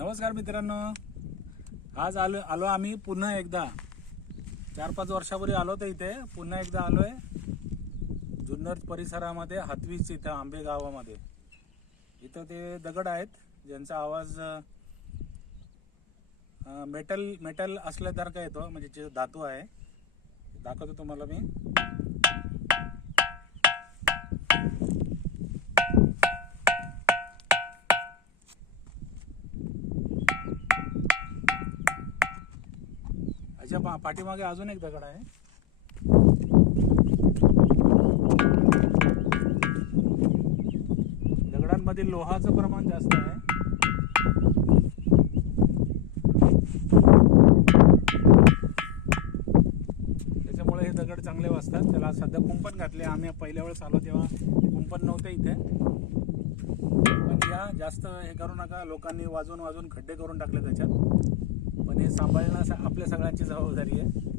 नमस्कार मित्रांनो, आज आलो आम्ही पुन्हा एकदा 4-5 वर्षापूर्वी आलो तर इथे पुन्हा एकदा आलोय जुन्नर परिसरामध्ये हातवीच इथं आंबे गावामध्ये. इथं ते दगड आहेत ज्यांचा आवाज मेटल असल्यासारखा येतो, म्हणजे जे धातू आहे. दाखवतो तुम्हाला मी. याच्या पाठीमागे अजून एक दगड आहे. दगडांमध्ये लोहाचं प्रमाण जास्त आहे. त्याच्यामुळे हे दगड चांगले वाजतात. त्याला सध्या कुंपण घातले. आम्ही पहिल्या वेळेस आलो तेव्हा कुंपण नव्हते इथे, पण या जास्त हे करू नका. लोकांनी वाजून खड्डे करून टाकले त्याच्यात, पण हे सांभाळणं आपल्या सगळ्यांची जबाबदारी आहे.